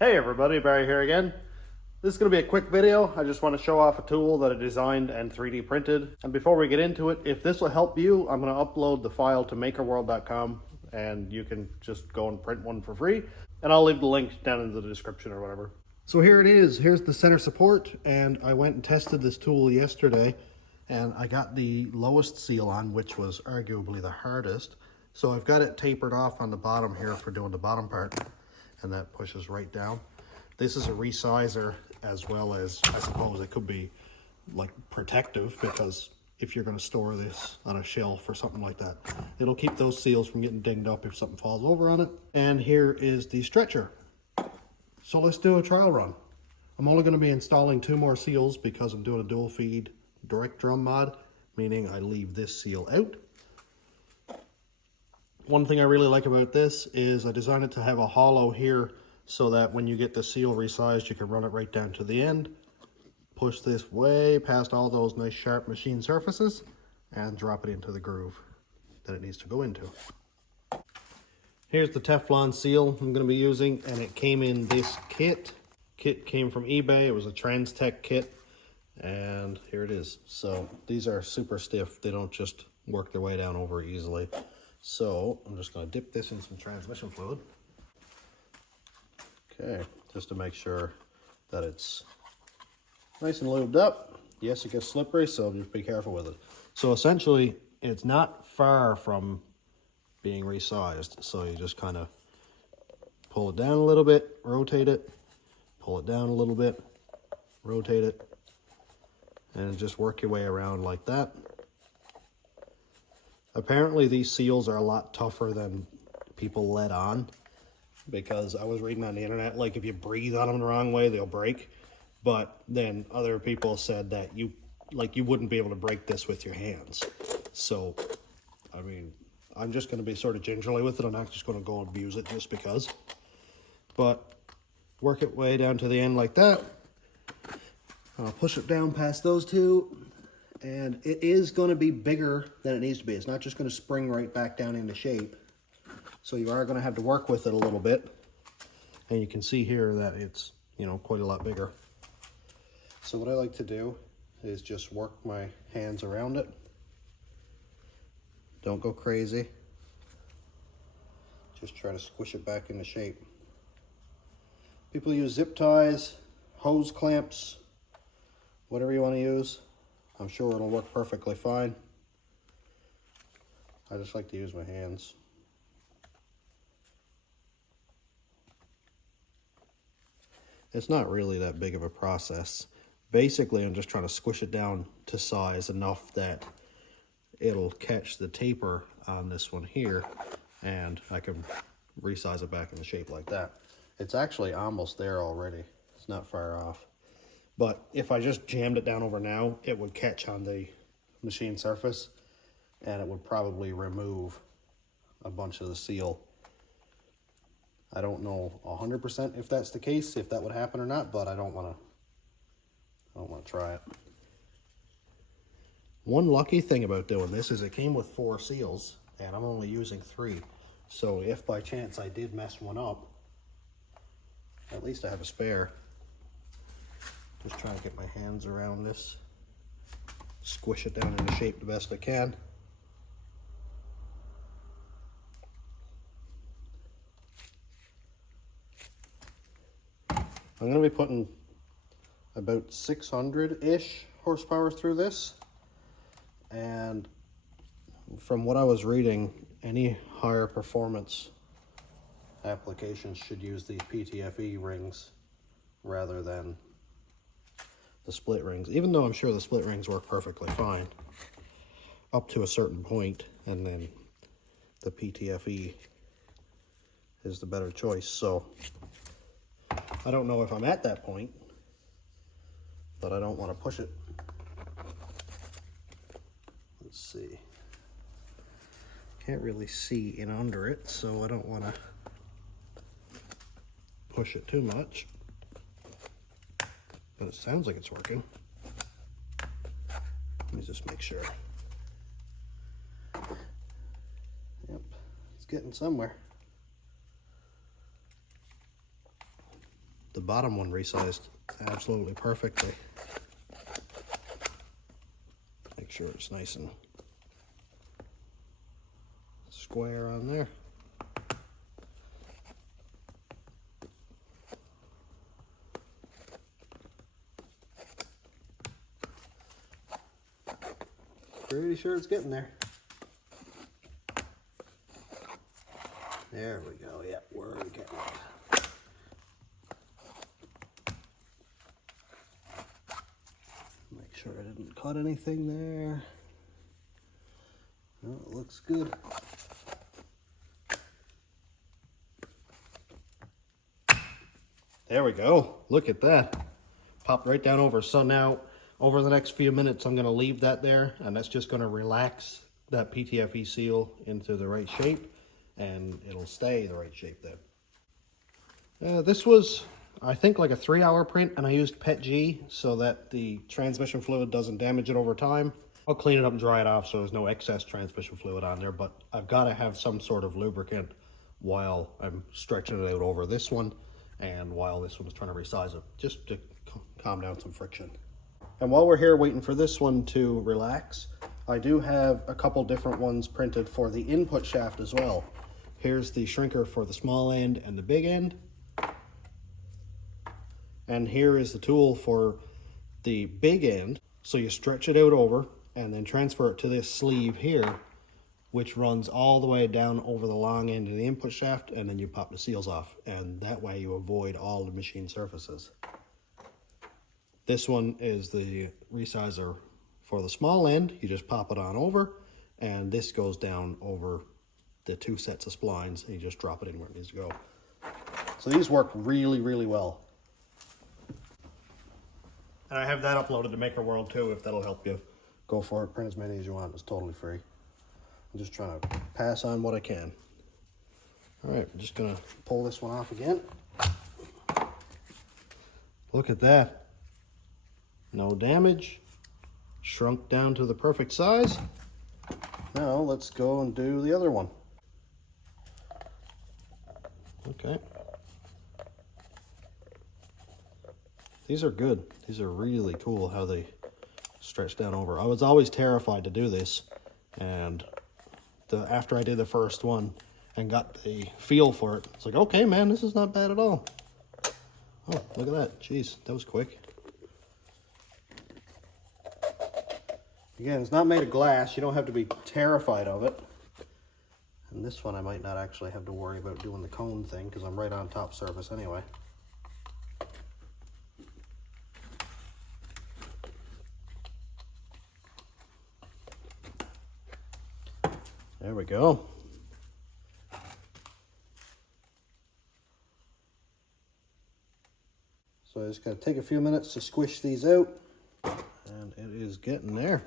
Hey everybody, Barry here again. This is going to be a quick video. I just want to show off a tool that I designed and 3D printed. And before we get into it, if this will help you, I'm going to upload the file to makerworld.com and you can just go and print one for free. And I'll leave the link down in the description or whatever. So here it is. Here's the center support, and I went and tested this tool yesterday and I got the lowest seal on, which was arguably the hardest. So I've got it tapered off on the bottom here for doing the bottom part, and that pushes right down. This is a resizer, as well as, I suppose it could be like protective, because if you're going to store this on a shelf or something like that, it'll keep those seals from getting dinged up if something falls over on it. And here is the stretcher. So let's do a trial run. I'm only going to be installing 2 more seals because I'm doing a dual feed direct drum mod, meaning I leave this seal out. One thing I really like about this is I designed it to have a hollow here so that when you get the seal resized, you can run it right down to the end, push this way past all those nice sharp machine surfaces, and drop it into the groove that it needs to go into. Here's the Teflon seal I'm going to be using, and it came in this kit. Kit came from eBay. It was a Trans-Tech kit, and here it is. So these are super stiff. They don't just work their way down over easily. So I'm just going to dip this in some transmission fluid. Okay, just to make sure that it's nice and lubed up. Yes, it gets slippery, so just be careful with it. So essentially, it's not far from being resized. So you just kind of pull it down a little bit, rotate it, pull it down a little bit, rotate it, and just work your way around like that. Apparently these seals are a lot tougher than people let on, because I was reading on the internet, like if you breathe on them the wrong way, they'll break. But then other people said that you wouldn't be able to break this with your hands. So, I mean, I'm just going to be sort of gingerly with it. I'm not just going to go and abuse it just because. But work it way down to the end like that. I'll push it down past those 2. And it is going to be bigger than it needs to be. It's not just going to spring right back down into shape. So you are going to have to work with it a little bit. And you can see here that it's, quite a lot bigger. So what I like to do is just work my hands around it. Don't go crazy. Just try to squish it back into shape. People use zip ties, hose clamps, whatever you want to use. I'm sure it'll work perfectly fine. I just like to use my hands. It's not really that big of a process. Basically, I'm just trying to squish it down to size enough that it'll catch the taper on this one here, and I can resize it back into shape like that. It's actually almost there already. It's not far off. But if I just jammed it down over now, it would catch on the machine surface, and it would probably remove a bunch of the seal. I don't know 100% if that's the case, if that would happen or not, but I don't want to try it. One lucky thing about doing this is it came with 4 seals, and I'm only using 3. So if by chance I did mess one up, at least I have a spare. Just trying to get my hands around this, squish it down into shape the best I can. I'm going to be putting about 600-ish horsepower through this, and from what I was reading, any higher performance applications should use the PTFE rings rather than the split rings, even though I'm sure the split rings work perfectly fine up to a certain point, and then the PTFE is the better choice. So I don't know if I'm at that point, but I don't want to push it. Let's see. Can't really see in under it, so I don't want to push it too much. But it sounds like it's working. Let me just make sure. Yep, it's getting somewhere. the bottom one resized absolutely perfectly. Make sure it's nice and square on there. Pretty sure it's getting there. There we go. Yeah, we're getting it. Make sure I didn't cut anything there. No, it looks good. There we go. Look at that. Popped right down over. So now, over the next few minutes, I'm going to leave that there, and that's just going to relax that PTFE seal into the right shape, and it'll stay the right shape then. This was, I think, like a 3-hour print, and I used PETG so that the transmission fluid doesn't damage it over time. I'll clean it up and dry it off so there's no excess transmission fluid on there, but I've got to have some sort of lubricant while I'm stretching it out over this one and while this one is trying to resize it, just to calm down some friction. And while we're here waiting for this one to relax, I do have a couple different ones printed for the input shaft as well. Here's the shrinker for the small end and the big end. And here is the tool for the big end. So you stretch it out over and then transfer it to this sleeve here, which runs all the way down over the long end of the input shaft, and then you pop the seals off. And that way you avoid all the machine surfaces. This one is the resizer for the small end. You just pop it on over, and this goes down over the 2 sets of splines, and you just drop it in where it needs to go. So these work really, really well. And I have that uploaded to Maker World too, if that'll help you. Go for it, print as many as you want, it's totally free. I'm just trying to pass on what I can. All right, I'm just gonna pull this one off again. Look at that. No damage, shrunk down to the perfect size. Now let's go and do the other one. Okay. These are good. These are really cool how they stretch down over. I was always terrified to do this, and after I did the first one and got the feel for it, it's like, okay, man, this is not bad at all. Oh, look at that. Jeez, that was quick. Again, it's not made of glass. You don't have to be terrified of it. And this one I might not actually have to worry about doing the cone thing because I'm right on top surface anyway. There we go. So I just got to take a few minutes to squish these out, and it is getting there.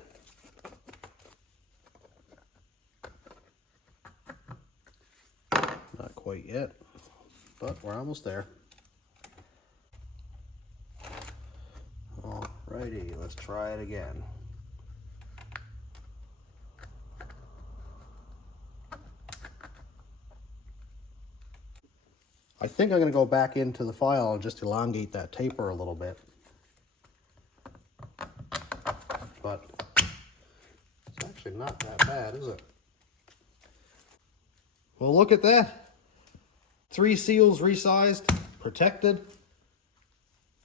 Not quite yet, but we're almost there. Alrighty, let's try it again. I think I'm going to go back into the file and just elongate that taper a little bit. But it's actually not that bad, is it? Well, look at that. 3 seals resized, protected,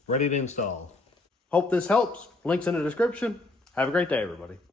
ready to install. Hope this helps. Links in the description. Have a great day, everybody.